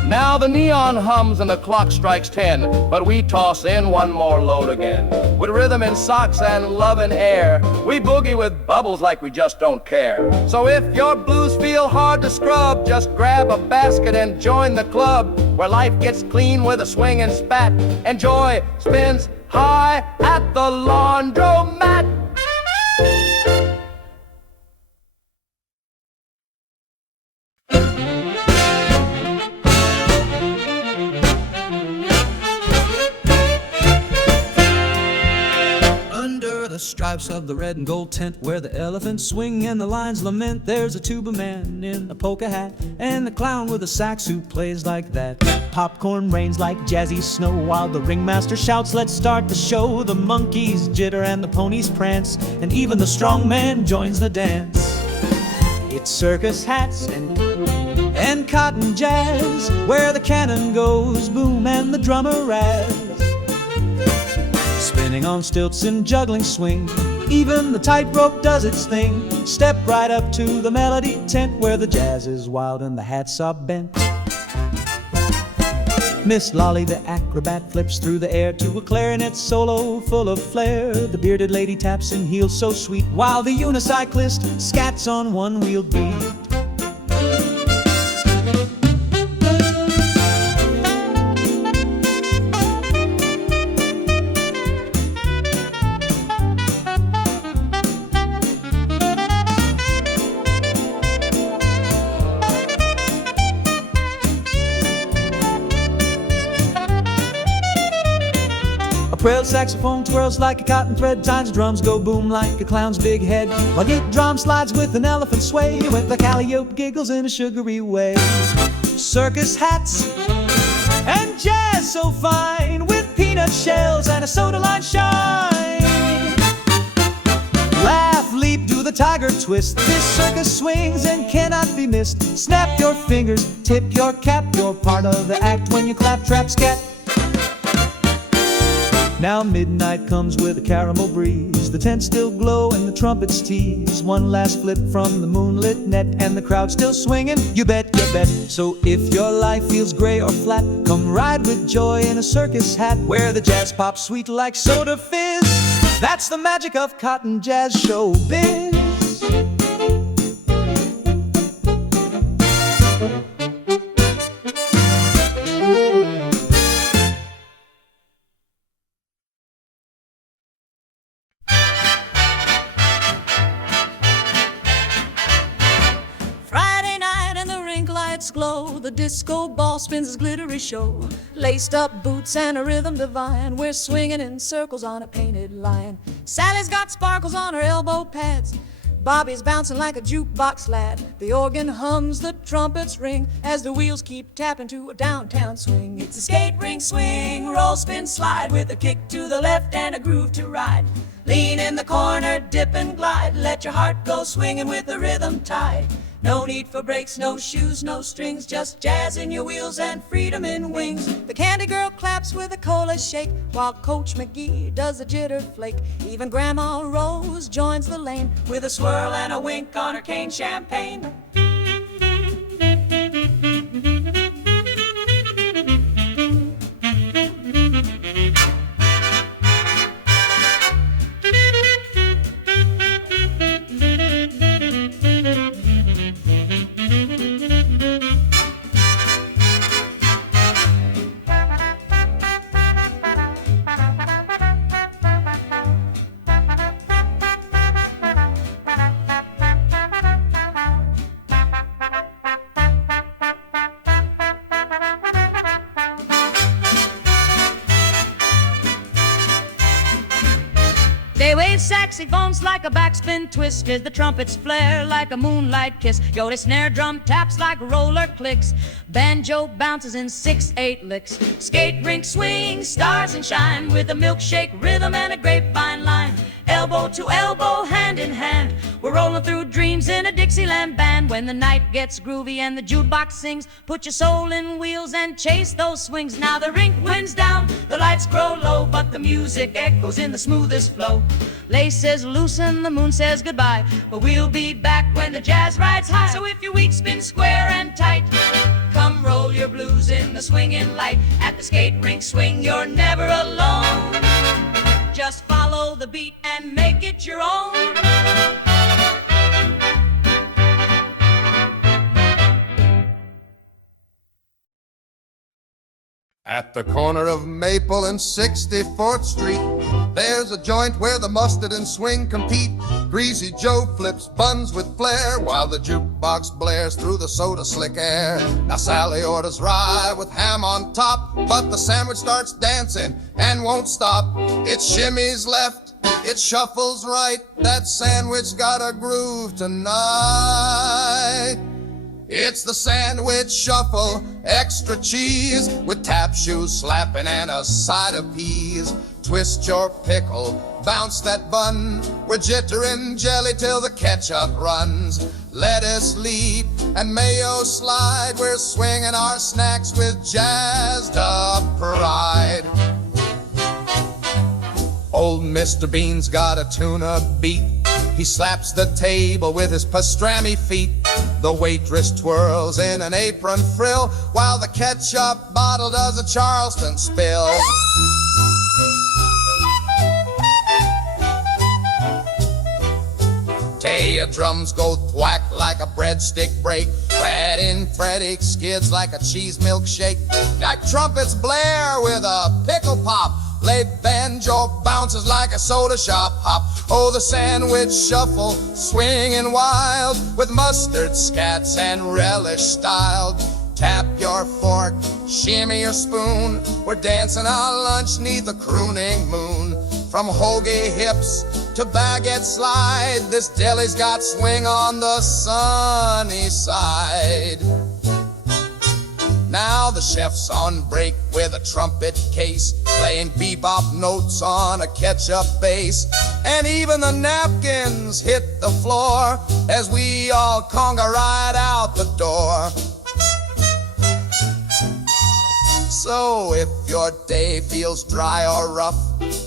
Now the neon hums and the clock strikes 10, but we toss in one more load again. With rhythm in socks and love in air, we boogie with bubbles like we just don't care. So if your blues feel hard to scrub, just grab a basket and join the club, where life gets clean with a swing and spat, and joy spins high at the laundromat. The stripes of the red and gold tent, where the elephants swing and the lions lament, there's a tuba man in a polka hat, and the clown with a sax who plays like that. Popcorn rains like jazzy snow, while the ringmaster shouts, let's start the show. The monkeys jitter and the ponies prance, and even the strong man joins the dance. It's circus hats and cotton jazz, where the cannon goes boom and the drummer razz. Spinning on stilts in juggling swing, even the tightrope does its thing. Step right up to the melody tent, where the jazz is wild and the hats are bent. Miss Lolly the acrobat flips through the air to a clarinet solo full of flair. The bearded lady taps in heels so sweet, while the unicyclist scats on one-wheel beat. Frail saxophone twirls like a cotton thread, times drums go boom like a clown's big head. Rugged drum slides with an elephant sway, with the calliope giggles in a sugary way. Circus hats and jazz so fine, with peanut shells and a soda line shine. Laugh, leap, do the tiger twist. This circus swings and cannot be missed. Snap your fingers, tip your cap. You're part of the act when you clap trap scat. Now midnight comes with a caramel breeze. The tents still glow and the trumpets tease. One last flip from the moonlit net, and the crowd still swinging, you bet, you bet. So if your life feels gray or flat, come ride with joy in a circus hat, where the jazz pops sweet like soda fizz. That's the magic of cotton jazz showbiz. Glow, the disco ball spins its glittery show. Laced up boots and a rhythm divine, we're swinging in circles on a painted line. Sally's got sparkles on her elbow pads. Bobby's bouncing like a jukebox lad. The organ hums, the trumpets ring as the wheels keep tapping to a downtown swing. It's a skate ring swing, roll, spin, slide with a kick to the left and a groove to ride. Lean in the corner, dip and glide. Let your heart go swinging with the rhythm tight. No need for brakes, no shoes, no strings, just jazz in your wheels and freedom in wings. The candy girl claps with a cola shake while Coach McGee does a jitter flake. Even Grandma Rose joins the lane with a swirl and a wink on her cane champagne. They wave saxophones like a backspin twist as the trumpets flare like a moonlight kiss. Yo, the snare drum taps like roller clicks. Banjo bounces in 6/8 licks. Skate rink swing, stars and shine with a milkshake rhythm and a grapevine line. Elbow to elbow, hand in hand, we're rolling through dreams in a Dixieland band. When the night gets groovy and the jukebox sings, put your soul in wheels and chase those swings. Now the rink winds down, the lights grow low, but the music echoes in the smoothest flow. Lace says loosen, the moon says goodbye, but we'll be back when the jazz rides high. So if your week spins square and tight, come roll your blues in the swinging light. At the skate rink swing, you're never alone. Just follow the beat and make it your own. At the corner of Maple and 64th Street, there's a joint where the mustard and swing compete. Greasy Joe flips buns with flair while the jukebox blares through the soda slick air. Now Sally orders rye with ham on top, but the sandwich starts dancing and won't stop. It shimmies left, it shuffles right. That sandwich got a groove tonight. It's the sandwich shuffle, extra cheese with tap shoes slapping and a side of peas. Twist your pickle, bounce that bun. We're jittering jelly till the ketchup runs. Lettuce leap and mayo slide. We're swinging our snacks with jazzed up pride. Old Mr. Bean's got a tuna beat. He slaps the table with his pastrami feet. The waitress twirls in an apron frill while the ketchup bottle does a Charleston spill. Taya drums go thwack like a breadstick break. Fred in Freddick skids like a cheese milkshake. Like trumpets blare with a pickle pop. Lay banjo bounces like a soda shop hop. Oh, the sandwich shuffle, swinging wild with mustard, scats, and relish styled. Tap your fork, shimmy your spoon. We're dancing our lunch 'neath a crooning moon. From hoagie hips to baguette slide, this deli's got swing on the sunny side. Now the chef's on break with a trumpet case, playing bebop notes on a ketchup base. And even the napkins hit the floor as we all conga right out the door. So if your day feels dry or rough,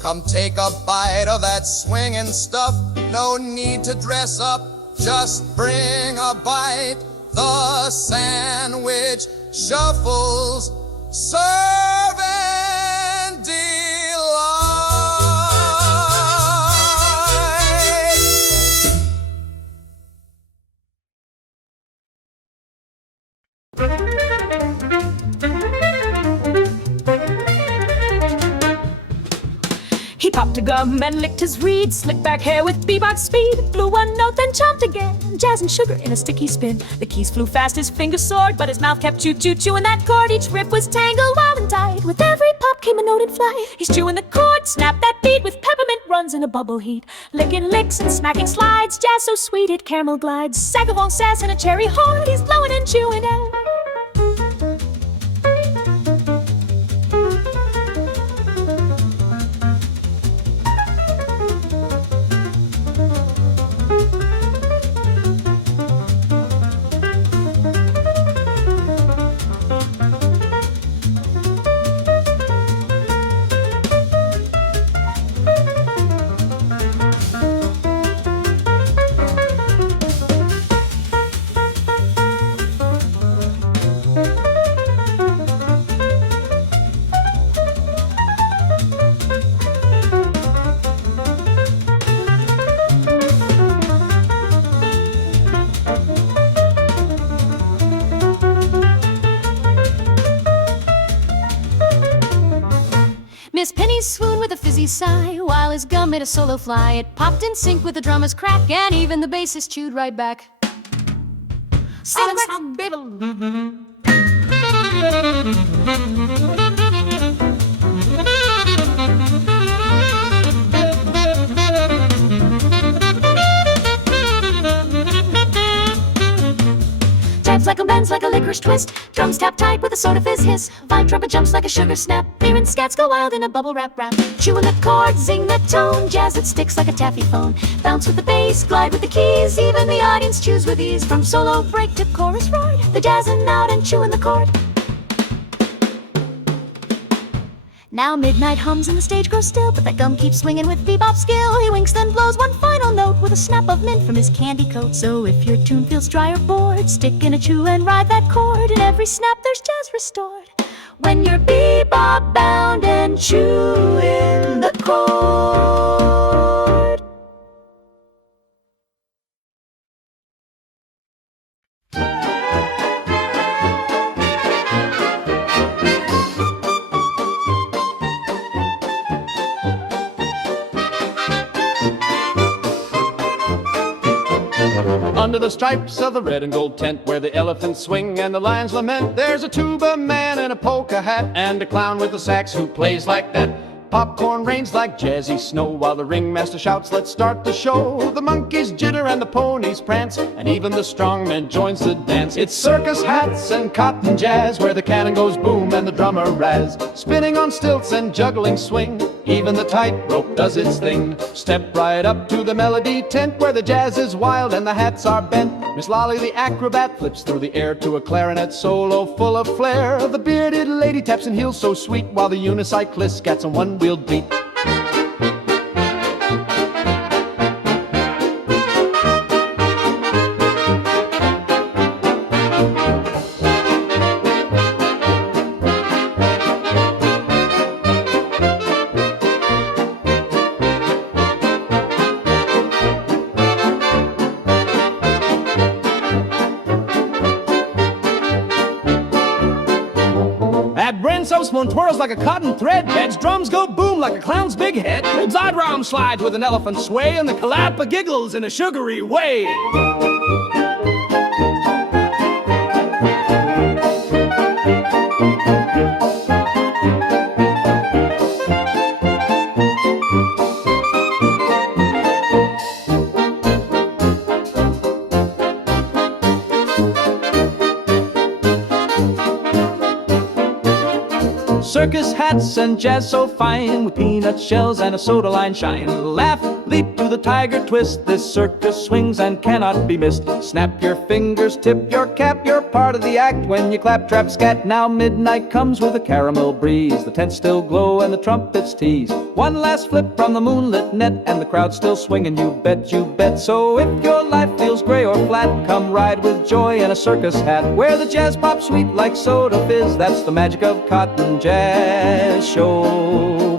come take a bite of that swinging stuff. No need to dress up, just bring a bite. The sandwich shuffles, serve and He popped a gum and licked his reed, slick back hair with bebop speed. Blew one note, then chomped again, jazz and sugar in a sticky spin. The keys flew fast, his fingers soared, but his mouth kept chewing that chord. Each rip was tangled while and tight. With every pop came a note in flight. He's chewing the chord, snap that beat, with peppermint runs in a bubble heat. Licking licks and smacking slides, jazz so sweet it caramel glides. Saxophone sass and a cherry horn, he's blowing and chewing it. Miss Penny swooned with a fizzy sigh, while his gum made a solo fly. It popped in sync with the drummer's crack, and even the bassist chewed right back. Taps like a bends like a licorice twist. Drums tap tight with a soda fizz hiss. Vine trumpet jumps like a sugar snap. Beer and scats go wild in a bubble rap rap. Chewing the chord, zing the tone. Jazz that sticks like a taffy phone. Bounce with the bass, glide with the keys. Even the audience chews with ease. From solo break to chorus roar, they're jazzing out and chewing the chord. Now midnight hums and the stage grows still, but that gum keeps swinging with bebop skill. He winks then blows one final note with a snap of mint from his candy coat. So if your tune feels dry or bored, stick in a chew and ride that chord. In every snap there's jazz restored. When you're bebop bound and chewing the chord. Under the stripes of the red and gold tent, where the elephants swing and the lions lament, there's a tuba man in a polka hat and a clown with a sax who plays like that. Popcorn rains like jazzy snow while the ringmaster shouts, let's start the show. The monkeys jitter and the ponies prance, and even the strong man joins the dance. It's circus hats and cotton jazz, where the cannon goes boom and the drummer razz. Spinning on stilts and juggling swing, even the tightrope does its thing. Step right up to the melody tent, where the jazz is wild and the hats are bent. Miss Lolly the acrobat flips through the air to a clarinet solo full of flair. The bearded lady taps in heels so sweet, while the unicyclist scats on one-wheeled beat. One twirls like a cotton thread. Ed's drums go boom like a clown's big head. Old Zodrom slides with an elephant sway, and the Kalapa giggles in a sugary way. Circus hats and jazz so fine, with peanut shells and a soda line shine. Laugh, leap to the tiger twist, this circus swings and cannot be missed. Snap your fingers, tip your cap, you're part of the act when you clap, trap, scat. Now midnight comes with a caramel breeze, the tents still glow and the trumpets tease. One last flip from the moonlit net, and the crowd's still swinging, you bet, you bet. So if your life feels gray or flat, come ride with joy in a circus hat, where the jazz pops sweet like soda fizz. That's the magic of Cotton Jazz Show.